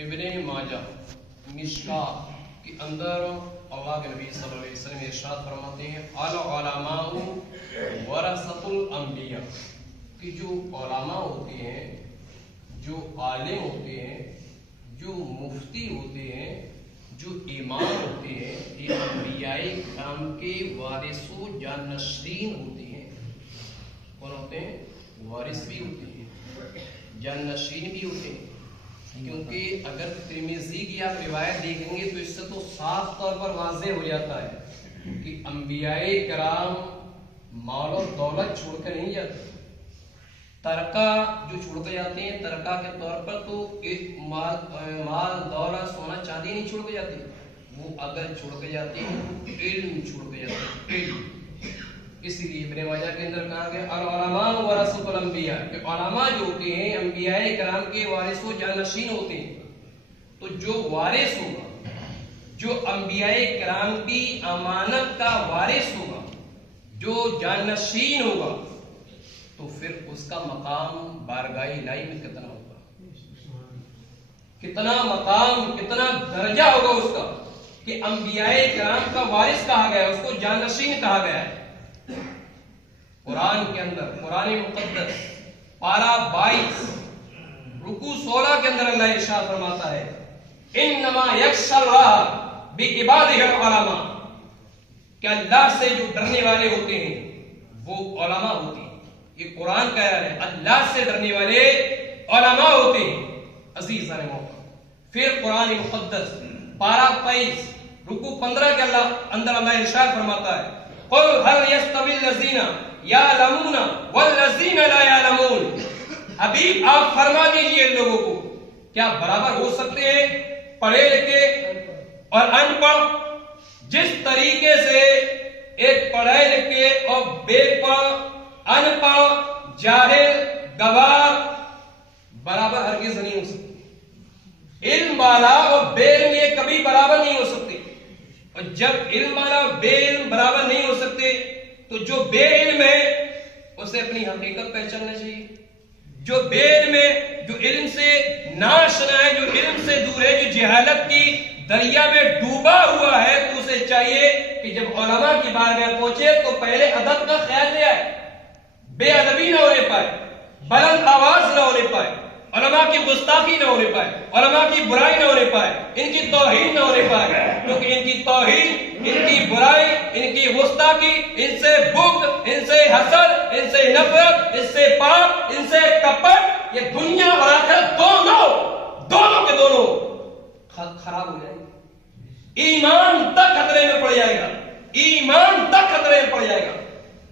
ابن ماجہ مشکا کے اندر اللہ کے نبی صلی اللہ علیہ وسلم ارشاد فرماتے ہیں العلماء ورثۃ الانبیاء، کہ جو علماء ہوتے ہیں، جو عالم ہوتے ہیں، جو مفتی ہوتے ہیں، جو امام ہوتے ہیں، یہ انبیاء کرام کے وارث و جانشین ہوتے ہیں۔ کون ہوتے ہیں؟ وارث بھی ہوتے ہیں، جانشین بھی ہوتے ہیں۔ کیونکہ اگر ترمذی کی آپ روایت دیکھیں گے تو اس سے تو صاف طور پر واضح ہو جاتا ہے کہ انبیاء کرام مال و دولت چھوڑ کر نہیں جاتے۔ ترکہ جو چھوڑ کے جاتے ہیں، ترکہ کے طور پر تو مال دولت سونا چاندی نہیں چھوڑ کے جاتے، وہ اگر چھوڑ کے جاتے ہیں علم چھوڑ کے جاتے ہیں، علم۔ اسی لیے ابن ماجہ کے اندر کہا گیا العلماء ورثۃ الانبیاء، کہ علماء جو ہوتے ہیں انبیاء کرام کے وارث و جانشین ہوتے ہیں۔ تو جو وارث ہوگا، جو انبیاء کرام کی امانت کا وارث ہوگا، جو جانشین ہوگا، تو پھر اس کا مقام بارگاہ الہی میں کتنا ہوگا، کتنا مقام، کتنا درجہ ہوگا اس کا، کہ انبیاء کرام کا وارث کہا گیا ہے، اس کو جانشین کہا گیا ہے۔ قرآن کے اندر، قرآن مقدس پارہ 22 رکوع 16 کے اندر اللہ ارشاد فرماتا ہے انما یخشی اللہ بعبادہ العلماء، کہ اللہ سے جو ڈرنے والے ہوتے ہیں وہ علماء ہوتے ہیں۔ یہ قرآن کا آیت ہے، اللہ سے ڈرنے والے علماء ہوتے ہیں۔ عزیزان محترم، پھر قرآن مقدس پارہ 23 رکوع 15 کے اندر اللہ ارشاد فرماتا ہے قل هل يستوي الذين يعلمون والذين لا يعلمون، حبیب آپ فرما دیجئے ان لوگوں کو، کیا برابر ہو سکتے ہیں پڑھے لکھے اور ان پڑھ؟ جس طریقے سے ایک پڑھے لکھے اور بے پڑھ، ان پڑھ، جاہل، گوار برابر ہرگز نہیں ہو سکتے۔ علم والا اور بے علم یہ کبھی برابر نہیں ہو سکتے، اور جب علم والا بے علم برابر نہیں ہو سکتے تو جو بے علم ہے اسے اپنی حقیقت پہچاننا چاہیے۔ جو بے علم ہے، جو علم سے ناشنا ہے، جو علم سے دور ہے، جو جہالت کی دریا میں ڈوبا ہوا ہے، تو اسے چاہیے کہ جب علماء کی بارگاہ پہنچے تو پہلے ادب کا خیال لے آئے، بے ادبی نہ ہونے پائے، بلند آواز نہ ہونے پائے، علماء کی گستاخی نہ ہونے پائے، علماء کی برائی نہ ہونے پائے، ان کی توہین نہ ہونے پائے، کیونکہ ان کی توہین، ان کی برائی، ان کی گستاخی، ان سے بغض، ان سے حسد، ان سے نفرت، ان سے پاپ، ان سے کپٹ، یہ دنیا اور آخرت دونوں کے دونوں خراب ہو جائے گی۔ ایمان تک خطرے میں پڑ جائے گا، ایمان تک خطرے میں پڑ جائے گا۔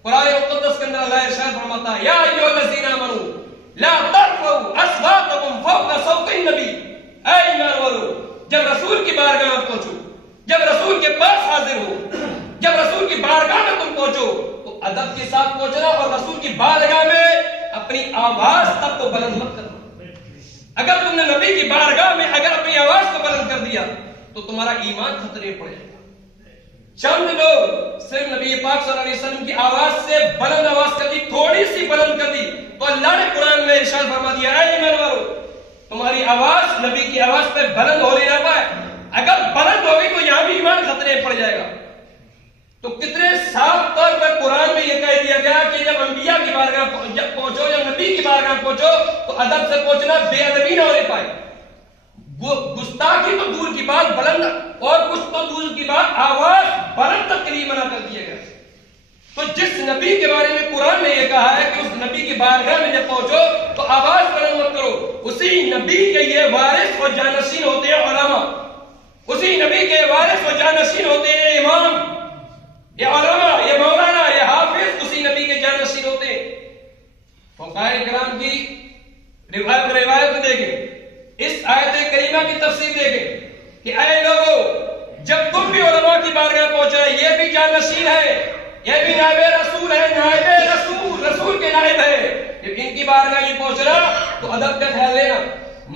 قرآن مقدس کے اندر اللہ ارشاد فرماتا ہے یا ایھا الذین آمنوا لا ترفعوا اصواتکم فوق صوت النبی، اے ایمان والو جب رسول کی بارگاہ میں پہنچو، جب رسول کے پاس حاضر ہو، جب رسول کی بارگاہ میں تم پہنچو تو ادب کے ساتھ پہنچنا، اور رسول کی بارگاہ میں اپنی آواز تک کو بلند مت کرنا۔ اگر تم نے نبی کی بارگاہ میں اگر اپنی آواز کو بلند کر دیا تو تمہارا ایمان خطرے میں پڑ جائے گا۔ چند لوگ صرف نبی پاک صلی اللہ علیہ وسلم کی آواز سے بلند آواز کر دی، تھوڑی سی بلند کر دی، تو اللہ نے قرآن میں ارشاد فرما دیا اے ایمان والو تمہاری آواز نبی کی آواز پہ بلند ہو نہیں نہ پائے، اگر بلند ہوگی تو یہاں بھی ایمان خطرے میں پڑ جائے گا۔ تو کتنے صاف طور پر قرآن میں یہ کہہ دیا گیا کہ جب انبیاء کی بارگاہ پہنچو، جب نبی کی بارگاہ پہنچو تو ادب سے پہنچنا، بے ادبی نہ ہونے پائے، وہ گستاخی تو دور کی بات، بلند اور کچھ تو دور کی بات، آواز بلند تک کے لیے منع کر دیا گیا۔ تو جس نبی کے بارے میں قرآن نے یہ کہا ہے کہ اس نبی کی بارگاہ میں جب پہنچو تو آواز بلند مت کرو، اسی نبی کے یہ وارث اور جانشین ہوتے ہیں علماء، اسی نبی کے وارث اور جانشین ہوتے ہیں امام، یہ علماء، یہ مولانا، یہ حافظ اسی نبی کے جانشین ہوتے ہیں۔ فقہاء کرام کی روایت دیکھیں، اس آیت کریمہ کی تفسیر دیکھیں کہ اے لوگوں جب تم بھی علماء کی بارگاہ پہنچے، یہ بھی جانشین ہے، یہ بھی نائب رسول ہے، نائب رسول، رسول کے نائب ہے، جب ان کی بارگاہ یہ پہنچنا تو ادب کا خیال لینا۔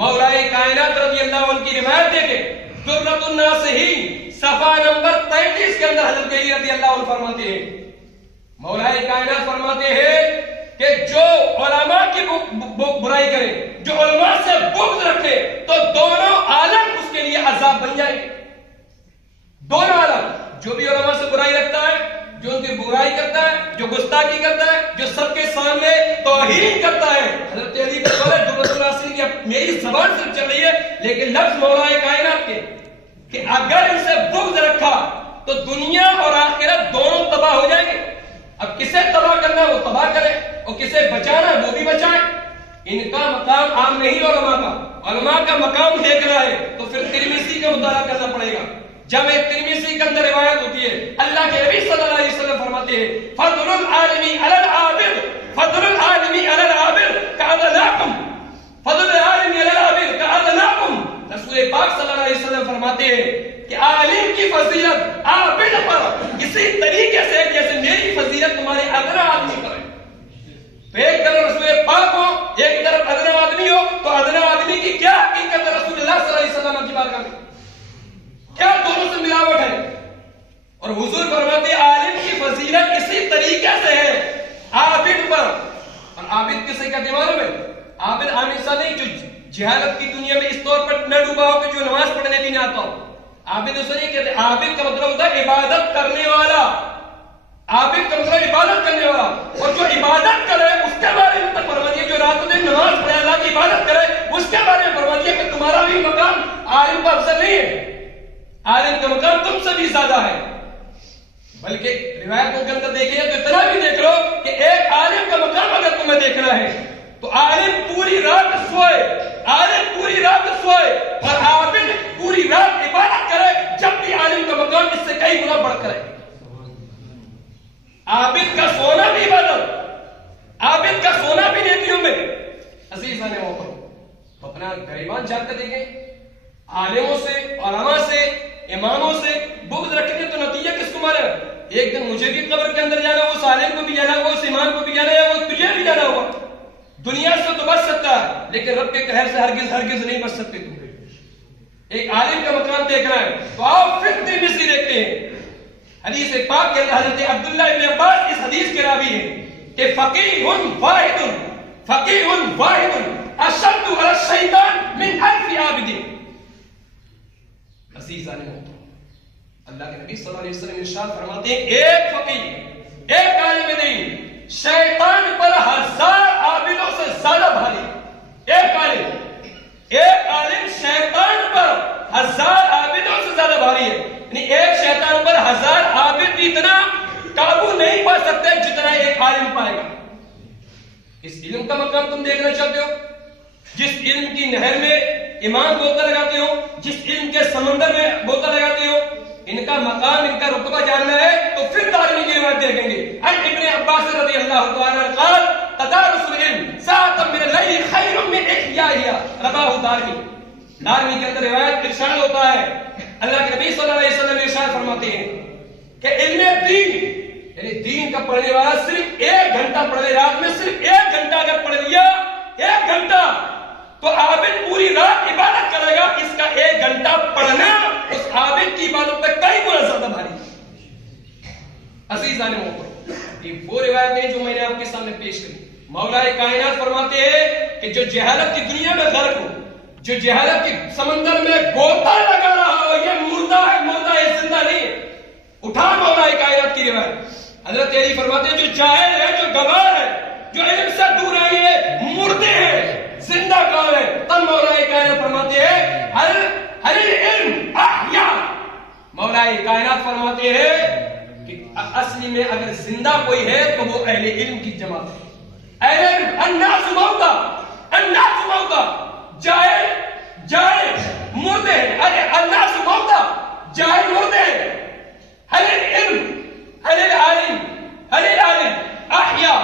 مولا کائنات رضی اللہ عنہ کی روایت دیکھیں، درۃ الناصحین صفحہ نمبر 33 کے اندر حضرت علی رضی اللہ عنہ فرماتے ہیں، مولا کائنات فرماتے ہیں کہ جو علماء کی برائی کرے، جو علماء سے بغض رکھے، تو دونوں برائی کرتا ہے, جو گستاخی کرتا ہے, جو سب کے سامنے توہین کرتا ہے. حضرت علی کا قول ہے درۃ الناصر کی میری زبان سے چل رہی ہے لیکن لفظ مولا کائنات کے کہ اگر ان سے بغض رکھا تو دنیا اور آخرت دونوں تباہ ہو جائیں گے. اب کسے تباہ کرنا ہے وہ تباہ کرے اور کسے بچانا ہے وہ بھی بچائے. ان کا مقام عام نہیں علماء کا. علماء کا مقام دیکھنا ہے تو پھر ترمذی کا مطالعہ کرنا پڑے گا. جب ایک ترمذی کے اندر روایت ہوتی ہے, اللہ کے نبی صلی اللہ علیہ وسلم فرماتے ہیں فضل العالمی علی العابد, فضل العالمی علی العابد کأدناکم, فضل العالمی علی العابد کأدناکم. رسول پاک صلی اللہ علیہ وسلم فرماتے ہیں کہ عالم کی فضیلت عابد پر اسی طریقے سے جیسے میری فضیلت تمہارے ادنا آدمی پر ہے. تو ایک طرف رسول پاک ہو, ایک طرف ادنا آدمی ہو, تو ادنا آدمی کی کیا حقیقت ہے رسول اللہ صلی اللہ علیہ وسلم کی بارگاہ میں؟ کیا دونوں سے ملاوٹ ہے؟ اور حضور فرماتے ہیں عالم کی فضیلت اسی طریقے سے ہے عابد پر. اور عابد کسے کہتے ہیں معلوم ہے؟ عابد عام انسان نہیں جو جہالت کی دنیا میں اس طور پر نہ ڈوبا ہو کہ جو نماز پڑھنے بھی نہ آتا ہو. عابد اسے نہیں کہتے. عابد کا مطلب ہوتا ہے عبادت کرنے والا. عابد کا مطلب عبادت کرنے والا, اور جو عبادت کرے اس کے بارے میں تک فرما دیا, جو رات و دن نماز پڑھے اللہ کی عبادت کرے اس کے بارے میں فرما دیا کہ تمہارا بھی مقام عالم پر افضل نہیں ہے, عالم کا مقام تم سے بھی زیادہ ہے. بلکہ روایتوں کے اندر دیکھیے تو اتنا بھی دیکھ لو کہ ایک عالم کا مقام اگر تمہیں دیکھنا ہے تو عالم پوری رات سوئے, عالم پوری رات سوئے اور عابد پوری رات عبادت کرے, جب بھی عالم کا مقام اس سے کئی گنا بڑھ کر ہے. عابد کا سونا بھی عبادت, عابد کا سونا بھی نیکیوں میں. عزیزان محترم, تو اپنا گریبان جان کر دیکھیں. عالموں سے, علماء سے, اماموں سے بغض رکھیں گے تو نتیجہ کس کو مارے؟ ایک دن مجھے بھی قبر کے اندر جانا, اس عالم کو بھی جانا ہوگا, اس امام کو بھی جانا ہے, وہ تجھے بھی جانا ہوگا. دنیا سے تو بچ سکتا ہے لیکن رب کے قہر سے ہرگز ہرگز نہیں بچ سکتے تم. ایک عالم کا مقام دیکھنا ہے تو آپ پھر ترمذی دیکھتے ہیں. حدیث پاک کے اندر حضرت عبداللہ ابن عباس اس حدیث کے راوی ہیں کہ فقیہ واحد, فقیہ واحد اشد علی الشیطان من الف عابد. عزیزان محترم, اللہ کے نبی صلی اللہ علیہ وسلم ارشاد فرماتے ہیں ایک فقیہ, ایک عالم دین شیطان پر 1000 عابدوں سے زیادہ بھاری. ایک عالم, ایک عالم شیطان پر 1000 عابدوں سے زیادہ بھاری ہے. یعنی ایک شیطان پر 1000 عابد اتنا قابو نہیں پا سکتے جتنا ایک عالم پائے گا. اس علم کا مقام تم دیکھنا چاہتے ہو؟ جس علم کی نہر میں امام بوتل لگاتے ہو, جس علم کے سمندر میں بوتل لگاتے ہو, ان کا مقام, ان کا رتبہ جاننا ہے تو پھر دارمی کی روایت دیکھیں گے. ابن عباس رضی اللہ تعالی عنہ قال تدارس العلم ساعة من الليل خیر من احیائها, رواه دارمی. دارمی کے اندر روایت ارشاد ہوتا ہے, اللہ کے نبی صلی اللہ علیہ وسلم ارشاد فرماتے ہیں کہ علم دین, یعنی دین کا پڑھنے والا صرف 1 گھنٹہ پڑھ لے, رات میں صرف 1 گھنٹہ اگر پڑھ لیا, 1 گھنٹہ, تو عابد پوری رات عبادت کرے گا. اس کا 1 گھنٹہ پڑھنا اس عابد کی عبادت پہ کئی گنا زیادہ بھاری. عزیزان محترم, یہ وہ روایتیں جو میں نے آپ کے سامنے پیش کی. مولا کائنات فرماتے ہیں کہ جو جہالت کی دنیا میں غرق ہو, جو جہالت کے سمندر میں غوطہ لگا رہا ہو, یہ مردہ ہے, مردہ ہے, زندہ نہیں ہے. اٹھا مولا کائنات کی روایت. حضرت علی فرماتے ہیں جو جاہل ہے, جو گوار ہے, جو علم سے دور ہے, یہ مردے ہیں, زندہ کون ہے؟ تب مولا کائنات فرماتے ہیں ہر علم احیا. مولا کائنات فرماتے ہیں کہ اصلی میں اگر زندہ کوئی ہے تو وہ اہل علم کی جماعت ہے. اہل علم, الناس موتا, الناس موتا, جاہل جاہل مردے ہیں. ارے الناس موتا, جاہل مردے ہیں. ہر علم, ہر عالم, ہر عالم احیا,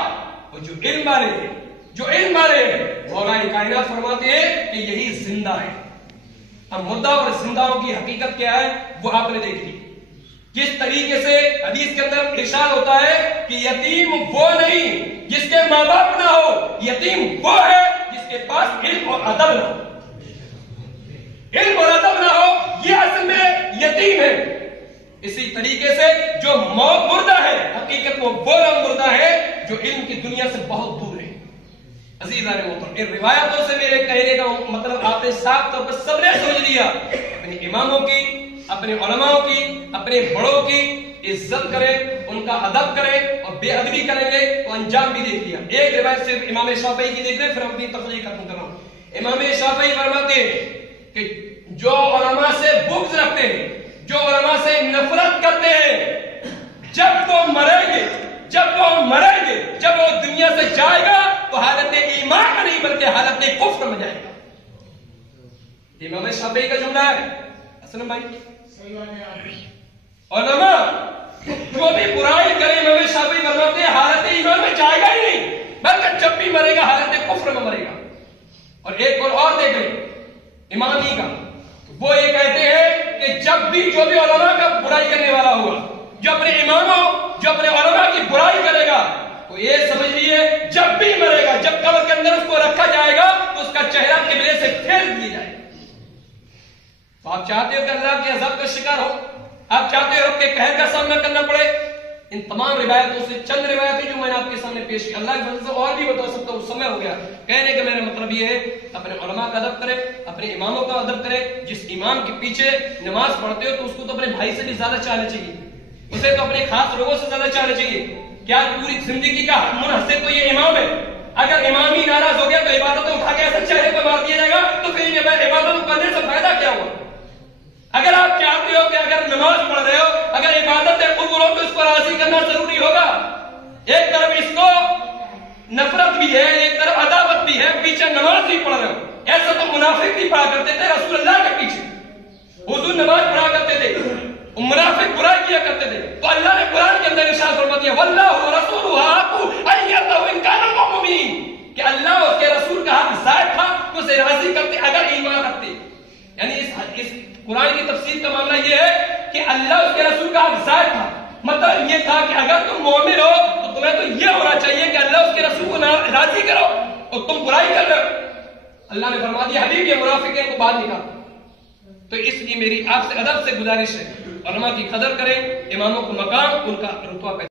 وہ جو علم والے ہیں, جو علم والے ہیں, مولا کائنات فرماتے ہیں کہ یہی زندہ ہے. اب مردہ اور زندہوں کی حقیقت کیا ہے وہ آپ نے دیکھ لی. کس طریقے سے حدیث کے اندر ارشاد ہوتا ہے کہ یتیم وہ نہیں جس کے ماں باپ نہ ہو, یتیم وہ ہے جس کے پاس علم اور ادب نہ ہو. علم اور ادب نہ ہو یہ اصل میں یتیم ہے. اسی طریقے سے جو موت مردہ ہے, حقیقت وہ لوگ مردہ ہے جو علم کی دنیا سے بہت دور ہے. عزیزان محترم, ان روایتوں سے میرے کہنے کا مطلب آپ نے صاف طور پر سب نے سمجھ لیا. اپنے اماموں کی, اپنے علماء کی, اپنے بڑوں کی عزت کریں, ان کا ادب کریں اور بے ادبی کریں گے تو انجام بھی دیکھ لیا. ایک روایت صرف امام شافعی کی دیکھ لیں پھر ہم اپنی تفصیل ختم کر رہا ہوں. امام شافعی فرماتے ہیں کہ جو علماء سے بغض رکھتے ہیں, جو علماء سے نفرت کرتے ہیں, جب وہ مریں گے, جب وہ دنیا سے جائے گا تو حالت ایمان میں نہیں بلکہ حالت کفر میں جائے گا. امام شافعی کا جملہ ہے. اسلم بھائی علماء جو بھی برائی کرے امام شافعی فرماتے ہیں حالت ایمان میں جائے گا ہی نہیں بلکہ جب بھی مرے گا حالت کفر میں مرے گا. اور ایک اور دیکھ لیں امامی کا, وہ یہ کہتے ہیں کہ جب بھی جو بھی علماء کا برائی کرنے والا ہوگا, جو اپنے اماموں جو اپنے علماء کی برائی کرے گا, تو یہ سمجھ لیے جب بھی مرے گا, جب قبر کے اندر اس کو رکھا جائے گا تو اس کا چہرہ قبلے سے پھیر دیا جائے گا. تو آپ چاہتے ہو کہ اللہ کے عذاب کا شکار ہو, آپ چاہتے ہو کہ قہر کا سامنا کرنا پڑے. ان تمام روایتوں سے چند روایتیں جو میں نے آپ کے سامنے پیش کی, اللہ کی فضل سے اور بھی بتا سکتا ہوں, سمے ہو گیا. کہنے کا میرا مطلب یہ ہے اپنے علماء کا ادب کرے, اپنے اماموں کا ادب کرے. جس امام کے پیچھے نماز پڑھتے ہو تو اس کو تو اپنے بھائی سے بھی زیادہ چاہنا چاہیے, اسے تو اپنے خاص لوگوں سے زیادہ چاہنا چاہیے. کیا پوری زندگی کا منحصر تو یہ امام ہے؟ اگر امام ہی ناراض ہو گیا تو عبادتوں اٹھا کے ایسے چہرے پر مار دیا جائے گا تو پھر عبادت کرنے سے فائدہ کیا ہوا؟ اگر آپ چاہتے ہو کہ اگر نماز پڑھ رہے ہو, اگر عبادت قبول ہو تو اس کو راضی کرنا ضروری ہوگا. ایک طرف اس کو نفرت بھی ہے, ایک طرف عداوت بھی ہے, پیچھے نماز بھی پڑھ رہے ہو. ایسا تو منافق بھی پڑھا کرتے تھے رسول اللہ کے پیچھے, حضور نماز پڑھا کرتے تھے, منافق برائی کیا کرتے تھے. تو اللہ نے قرآن کے اندر ارشاد فرما دیا واللہ ورسولہ احق ان یرضوا ان کانوا مؤمنین, کہ اللہ اور اس کے رسول کا حق زائد تھا تو اسے راضی کرتے اگر ایمان رکھتے. یعنی اس قرآن کی تفسیر کا معاملہ یہ ہے کہ اللہ اس کے رسول کا حق زائد تھا. مطلب یہ تھا کہ اگر تم مومن ہو تو تمہیں تو یہ ہونا چاہیے کہ اللہ اس کے رسول کو راضی کرو اور تم برائی کر رہے ہو. اللہ نے فرما دیا حبیب یہ منافقین کو باہر نکال. تو اس لیے میری آپ سے ادب سے گزارش ہے علماء کی قدر کریں, اماموں کو مقام ان کا رتبہ